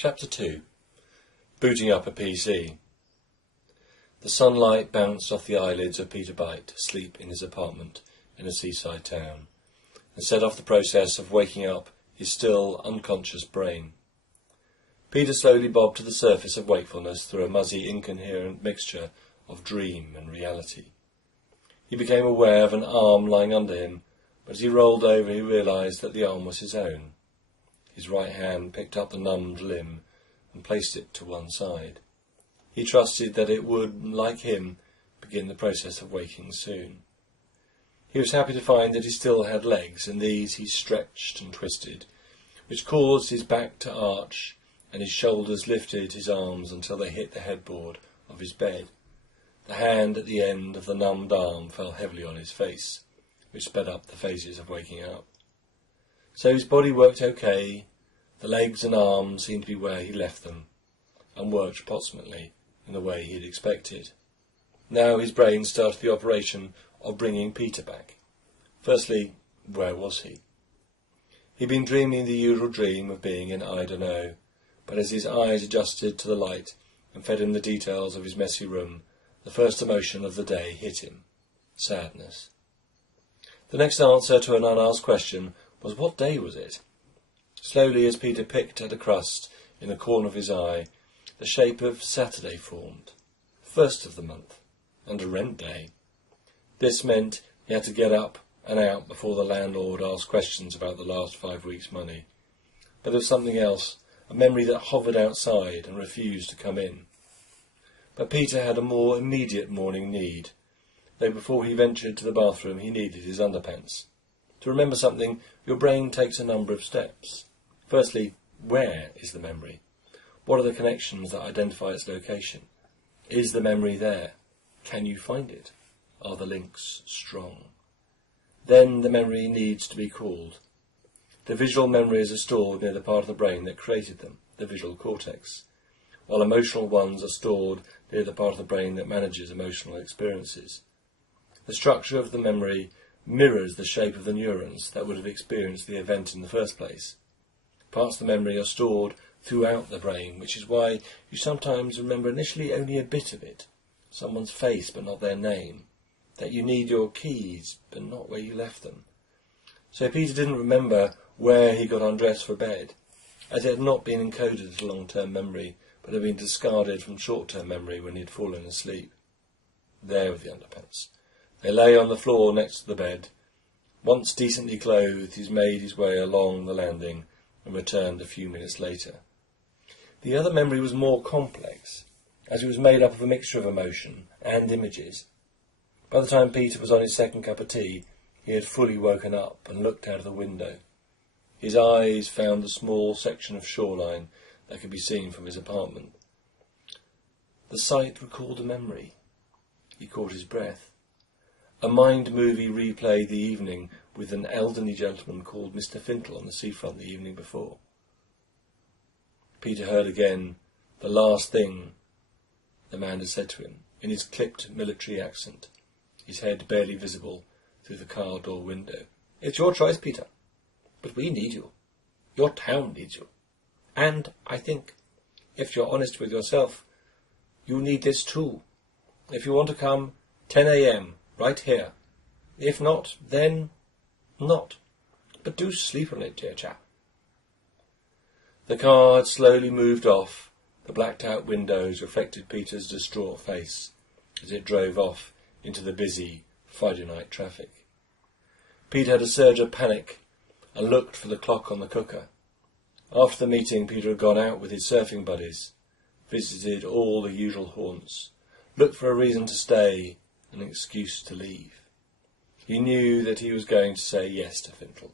Chapter 2. Booting up a PC. The sunlight bounced off the eyelids of Peter Byte, asleep in his apartment in a seaside town, and set off the process of waking up his still unconscious brain. Peter slowly bobbed to the surface of wakefulness through a muzzy, incoherent mixture of dream and reality. He became aware of an arm lying under him, but as he rolled over he realised that the arm was his own. His right hand picked up the numbed limb and placed it to one side. He trusted that it would, like him, begin the process of waking soon. He was happy to find that he still had legs, and these he stretched and twisted, which caused his back to arch, and his shoulders lifted his arms until they hit the headboard of his bed. The hand at the end of the numbed arm fell heavily on his face, which sped up the phases of waking up. So his body worked okay. The legs and arms seemed to be where he left them, and worked approximately in the way he had expected. Now his brain started the operation of bringing Peter back. Firstly, where was he? He'd been dreaming the usual dream of being in I don't know, but as his eyes adjusted to the light and fed him the details of his messy room, the first emotion of the day hit him: sadness. The next answer to an unasked question was, what day was it? Slowly, as Peter picked at a crust in the corner of his eye, the shape of Saturday formed, first of the month, and a rent day. This meant he had to get up and out before the landlord asked questions about the last 5 weeks' money. But there was something else, a memory that hovered outside and refused to come in. But Peter had a more immediate morning need, though before he ventured to the bathroom he needed his underpants. To remember something, your brain takes a number of steps. Firstly, where is the memory? What are the connections that identify its location? Is the memory there? Can you find it? Are the links strong? Then the memory needs to be called. The visual memories are stored near the part of the brain that created them, the visual cortex, while emotional ones are stored near the part of the brain that manages emotional experiences. The structure of the memory mirrors the shape of the neurons that would have experienced the event in the first place. Parts of the memory are stored throughout the brain, which is why you sometimes remember initially only a bit of it, someone's face but not their name, that you need your keys but not where you left them. So Peter didn't remember where he got undressed for bed, as it had not been encoded as long-term memory, but had been discarded from short-term memory when he had fallen asleep. There were the underpants. They lay on the floor next to the bed. Once decently clothed, he made his way along the landing and returned a few minutes later. The other memory was more complex, as it was made up of a mixture of emotion and images. By the time Peter was on his second cup of tea, he had fully woken up and looked out of the window. His eyes found the small section of shoreline that could be seen from his apartment. The sight recalled a memory. He caught his breath. A mind movie replayed the evening with an elderly gentleman called Mr. Fintel on the seafront the evening before. Peter heard again the last thing the man had said to him, in his clipped military accent, his head barely visible through the car door window. "It's your choice, Peter, but we need you. Your town needs you. And I think, if you're honest with yourself, you need this too. If you want to come, 10 a.m., right here. If not, then not. But do sleep on it, dear chap." The car had slowly moved off. The blacked-out windows reflected Peter's distraught face as it drove off into the busy Friday night traffic. Peter had a surge of panic and looked for the clock on the cooker. After the meeting, Peter had gone out with his surfing buddies, visited all the usual haunts, looked for a reason to stay, an excuse to leave. He knew that he was going to say yes to Fintel,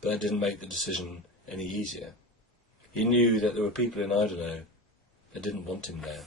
but that didn't make the decision any easier. He knew that there were people in I don't know that didn't want him there.